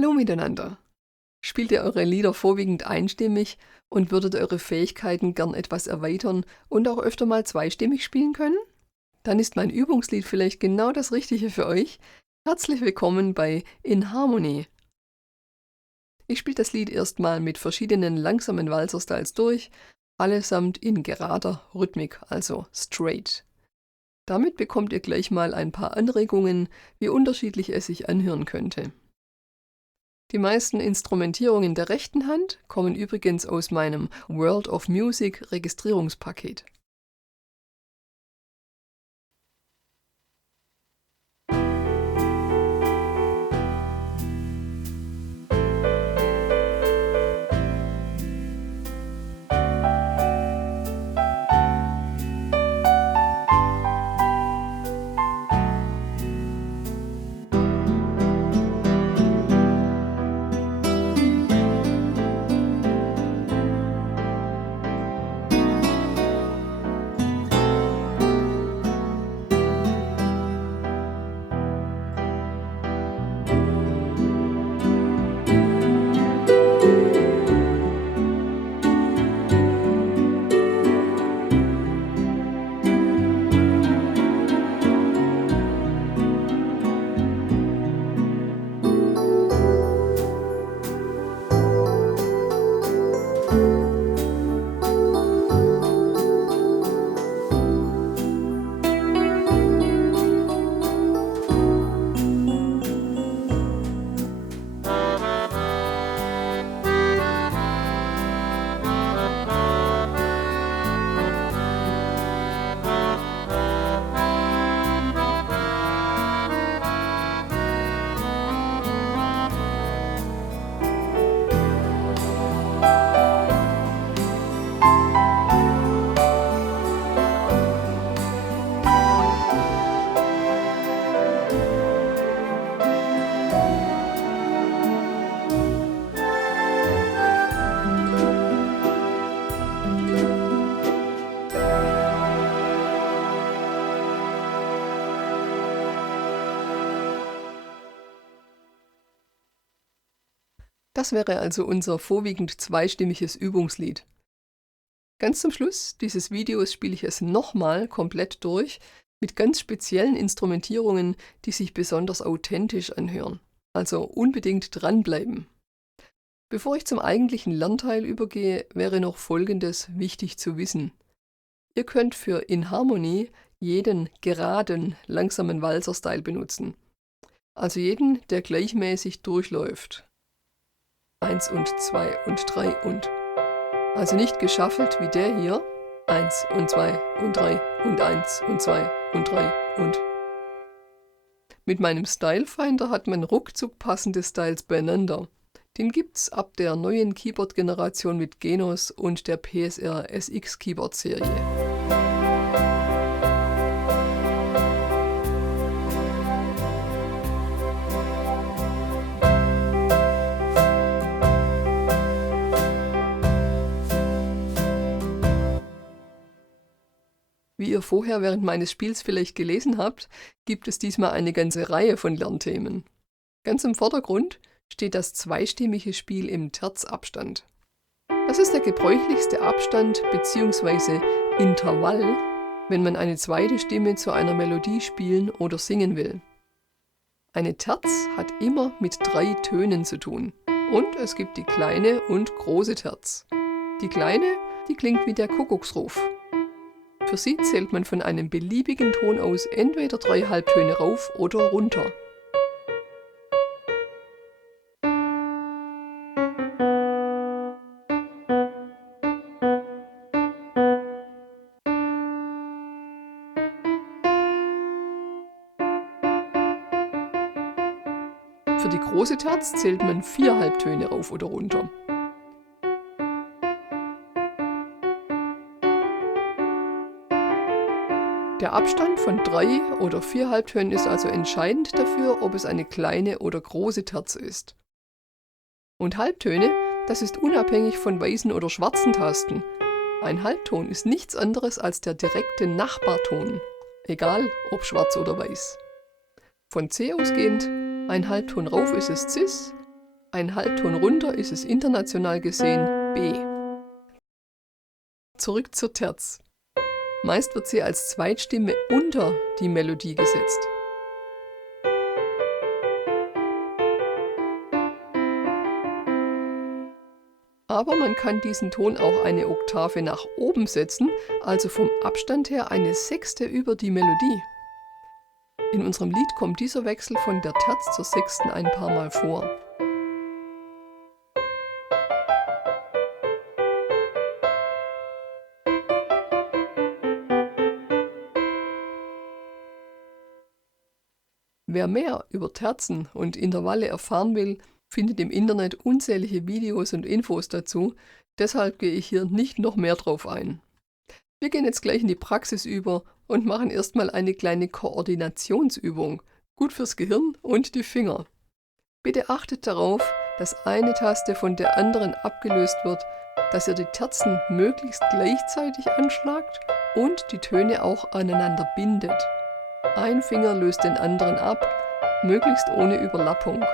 Hallo miteinander. Spielt ihr eure Lieder vorwiegend einstimmig und würdet eure Fähigkeiten gern etwas erweitern und auch öfter mal zweistimmig spielen können? Dann ist mein Übungslied vielleicht genau das Richtige für euch. Herzlich willkommen bei In Harmony. Ich spiele das Lied erstmal mit verschiedenen langsamen Walzer-Styles durch, allesamt in gerader Rhythmik, also straight. Damit bekommt ihr gleich mal ein paar Anregungen, wie unterschiedlich es sich anhören könnte. Die meisten Instrumentierungen der rechten Hand kommen übrigens aus meinem World of Music Registrierungspaket. Das wäre also unser vorwiegend zweistimmiges Übungslied. Ganz zum Schluss dieses Videos spiele ich es nochmal komplett durch, mit ganz speziellen Instrumentierungen, die sich besonders authentisch anhören. Also unbedingt dranbleiben. Bevor ich zum eigentlichen Lernteil übergehe, wäre noch Folgendes wichtig zu wissen. Ihr könnt für In Harmony jeden geraden, langsamen Walzer-Style benutzen. Also jeden, der gleichmäßig durchläuft. 1 und 2 und 3 und. Also nicht geschaffelt wie der hier. 1 und 2 und 3 und 1 und 2 und 3 und. Mit meinem Style Finder hat man ruckzuck passende Styles beieinander. Den gibt's ab der neuen Keyboard-Generation mit Genos und der PSR SX Keyboard-Serie. Wie ihr vorher während meines Spiels vielleicht gelesen habt, gibt es diesmal eine ganze Reihe von Lernthemen. Ganz im Vordergrund steht das zweistimmige Spiel im Terzabstand. Das ist der gebräuchlichste Abstand bzw. Intervall, wenn man eine zweite Stimme zu einer Melodie spielen oder singen will. Eine Terz hat immer mit 3 Tönen zu tun. Und es gibt die kleine und große Terz. Die kleine, die klingt wie der Kuckucksruf. Für sie zählt man von einem beliebigen Ton aus entweder 3 Halbtöne rauf oder runter. Für die große Terz zählt man 4 Halbtöne rauf oder runter. Der Abstand von 3 oder 4 Halbtönen ist also entscheidend dafür, ob es eine kleine oder große Terz ist. Und Halbtöne, das ist unabhängig von weißen oder schwarzen Tasten. Ein Halbton ist nichts anderes als der direkte Nachbarton, egal ob schwarz oder weiß. Von C ausgehend, ein Halbton rauf ist es Cis, Ein Halbton runter ist es international gesehen B. Zurück zur Terz. Meist wird sie als Zweitstimme unter die Melodie gesetzt. Aber man kann diesen Ton auch eine Oktave nach oben setzen, also vom Abstand her eine Sechste über die Melodie. In unserem Lied kommt dieser Wechsel von der Terz zur Sechsten ein paar Mal vor. Wer mehr über Terzen und Intervalle erfahren will, findet im Internet unzählige Videos und Infos dazu, deshalb gehe ich hier nicht noch mehr drauf ein. Wir gehen jetzt gleich in die Praxis über und machen erstmal eine kleine Koordinationsübung, gut fürs Gehirn und die Finger. Bitte achtet darauf, dass eine Taste von der anderen abgelöst wird, dass ihr die Terzen möglichst gleichzeitig anschlagt und die Töne auch aneinander bindet. Ein Finger löst den anderen ab, möglichst ohne Überlappung.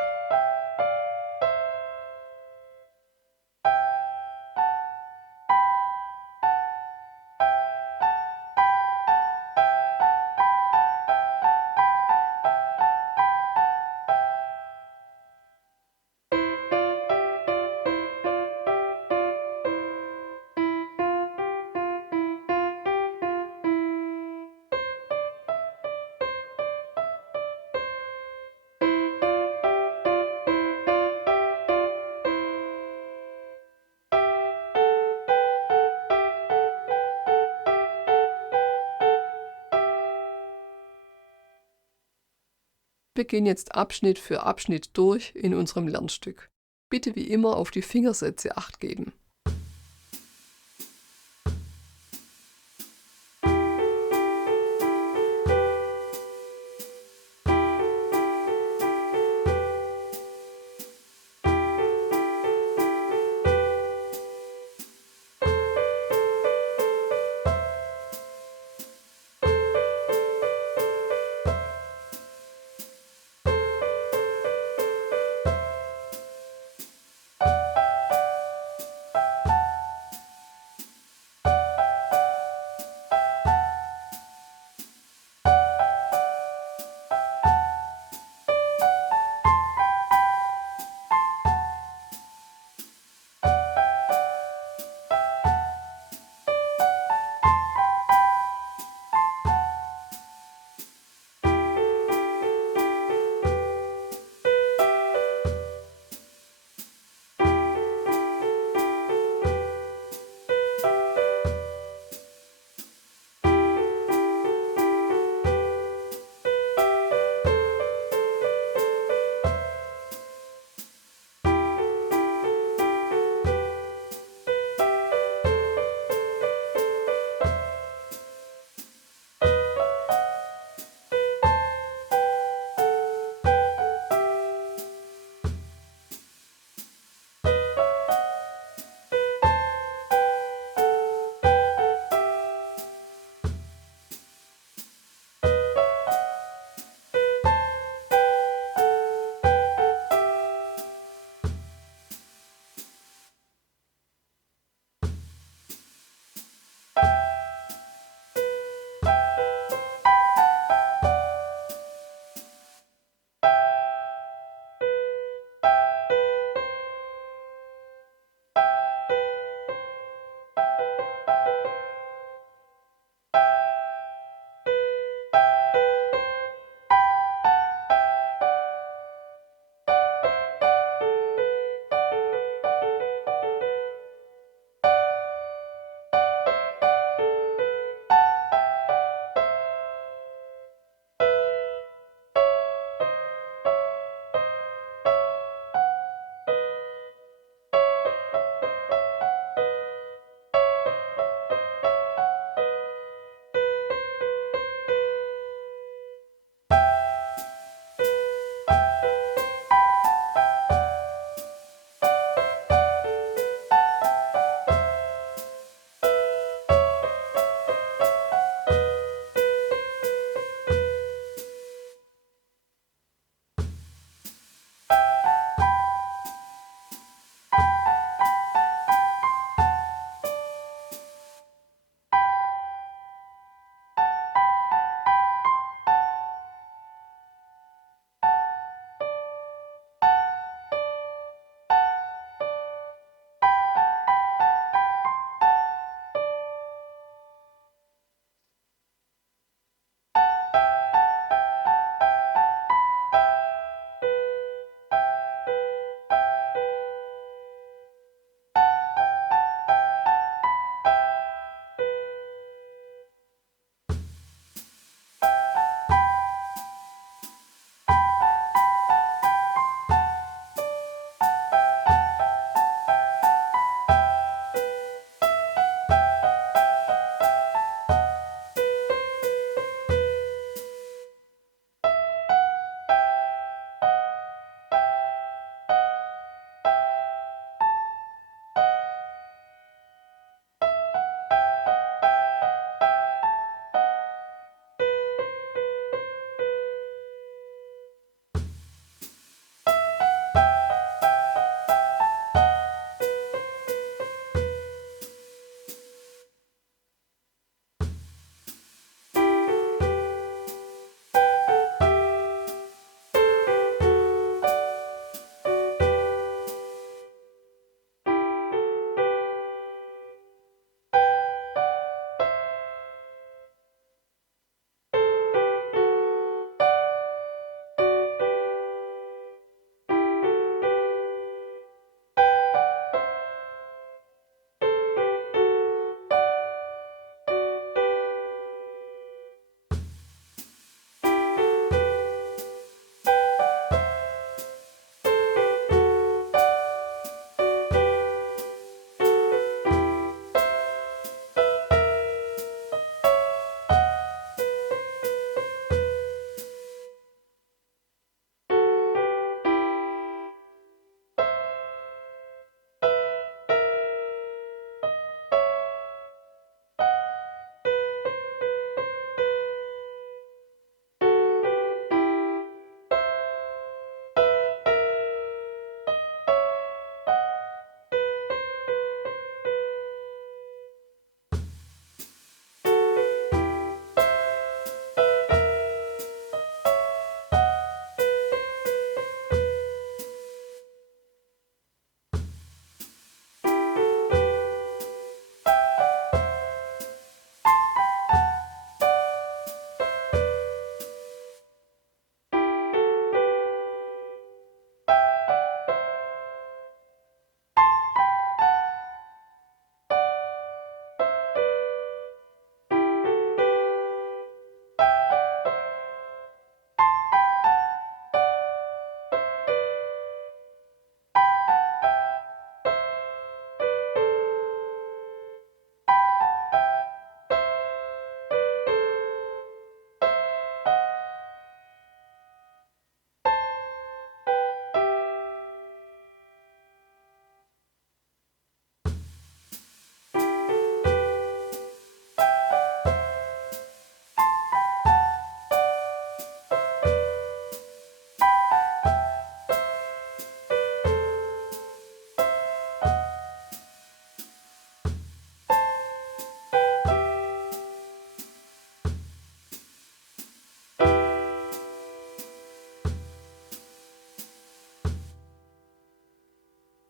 Wir gehen jetzt Abschnitt für Abschnitt durch in unserem Lernstück. Bitte wie immer auf die Fingersätze Acht geben.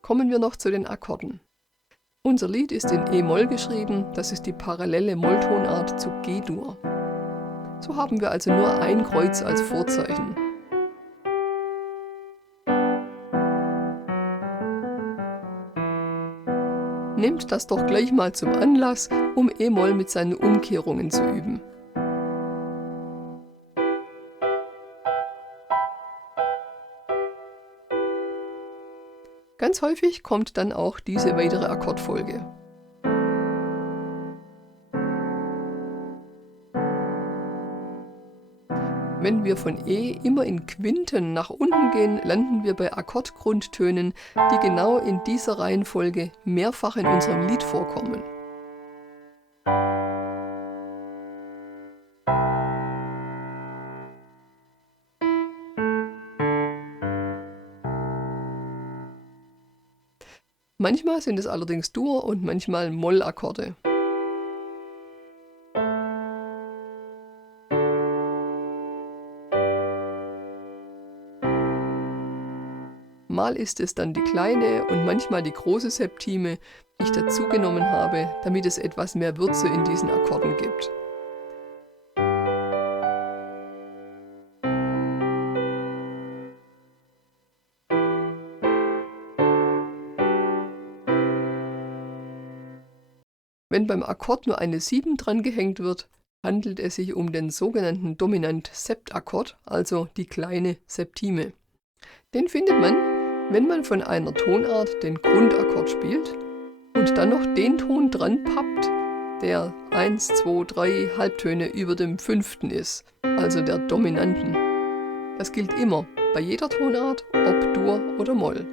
Kommen wir noch zu den Akkorden. Unser Lied ist in E-Moll geschrieben, das ist die parallele Molltonart zu G-Dur. So haben wir also nur ein Kreuz als Vorzeichen. Nehmt das doch gleich mal zum Anlass, um E-Moll mit seinen Umkehrungen zu üben. Ganz häufig kommt dann auch diese weitere Akkordfolge. Wenn wir von E immer in Quinten nach unten gehen, landen wir bei Akkordgrundtönen, die genau in dieser Reihenfolge mehrfach in unserem Lied vorkommen. Manchmal sind es allerdings Dur- und manchmal Mollakkorde. Mal ist es dann die kleine und manchmal die große Septime, die ich dazugenommen habe, damit es etwas mehr Würze in diesen Akkorden gibt. Wenn beim Akkord nur eine 7 dran gehängt wird, handelt es sich um den sogenannten Dominant-Sept-Akkord, also die kleine Septime. Den findet man, wenn man von einer Tonart den Grundakkord spielt und dann noch den Ton dran pappt, der 1, 2, 3 Halbtöne über dem 5. ist, also der dominanten. Das gilt immer, bei jeder Tonart, ob Dur oder Moll.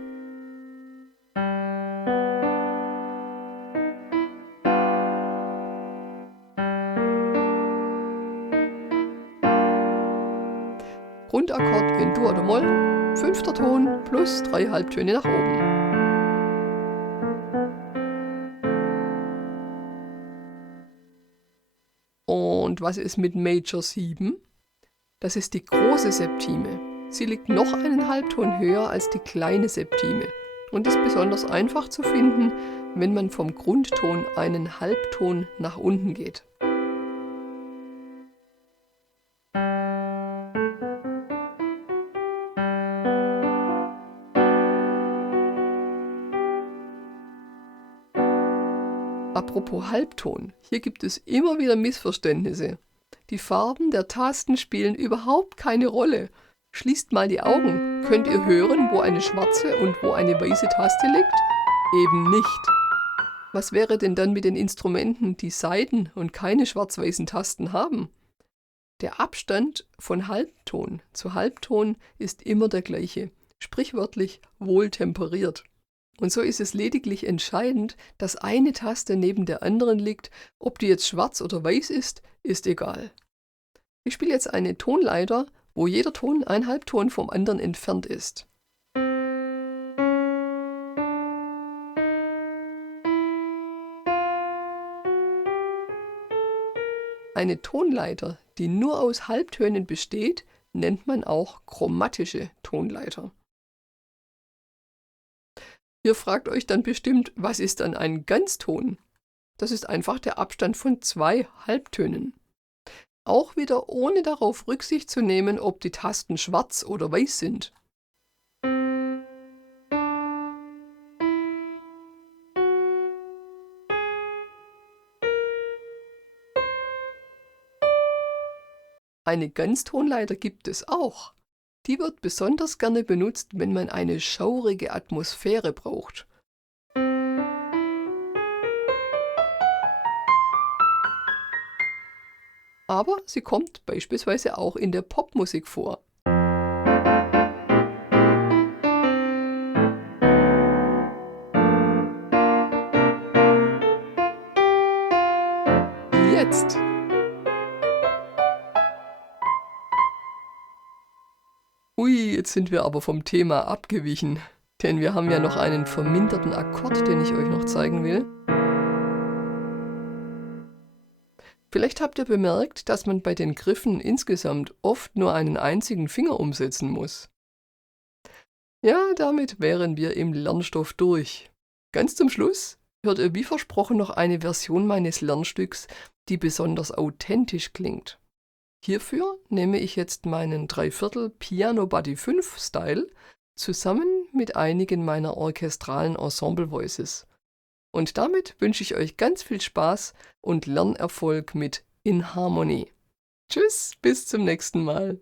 Grundakkord in Dur oder Moll, 5. Ton plus 3 Halbtöne nach oben. Und was ist mit Major 7? Das ist die große Septime. Sie liegt noch einen Halbton höher als die kleine Septime und ist besonders einfach zu finden, wenn man vom Grundton einen Halbton nach unten geht. Apropos Halbton, hier gibt es immer wieder Missverständnisse. Die Farben der Tasten spielen überhaupt keine Rolle. Schließt mal die Augen, könnt ihr hören, wo eine schwarze und wo eine weiße Taste liegt? Eben nicht. Was wäre denn dann mit den Instrumenten, die Saiten und keine schwarz-weißen Tasten haben? Der Abstand von Halbton zu Halbton ist immer der gleiche, sprichwörtlich wohltemperiert. Und so ist es lediglich entscheidend, dass eine Taste neben der anderen liegt. Ob die jetzt schwarz oder weiß ist, ist egal. Ich spiele jetzt eine Tonleiter, wo jeder Ton ein Halbton vom anderen entfernt ist. Eine Tonleiter, die nur aus Halbtönen besteht, nennt man auch chromatische Tonleiter. Ihr fragt euch dann bestimmt, was ist dann ein Ganzton? Das ist einfach der Abstand von 2 Halbtönen. Auch wieder ohne darauf Rücksicht zu nehmen, ob die Tasten schwarz oder weiß sind. Eine Ganztonleiter gibt es auch. Die wird besonders gerne benutzt, wenn man eine schaurige Atmosphäre braucht. Aber sie kommt beispielsweise auch in der Popmusik vor. Jetzt! Ui, jetzt sind wir aber vom Thema abgewichen, denn wir haben ja noch einen verminderten Akkord, den ich euch noch zeigen will. Vielleicht habt ihr bemerkt, dass man bei den Griffen insgesamt oft nur einen einzigen Finger umsetzen muss. Ja, damit wären wir im Lernstoff durch. Ganz zum Schluss hört ihr wie versprochen noch eine Version meines Lernstücks, die besonders authentisch klingt. Hierfür nehme ich jetzt meinen 3/4 Piano Buddy 5 Style zusammen mit einigen meiner orchestralen Ensemble Voices. Und damit wünsche ich euch ganz viel Spaß und Lernerfolg mit In Harmony. Tschüss, bis zum nächsten Mal.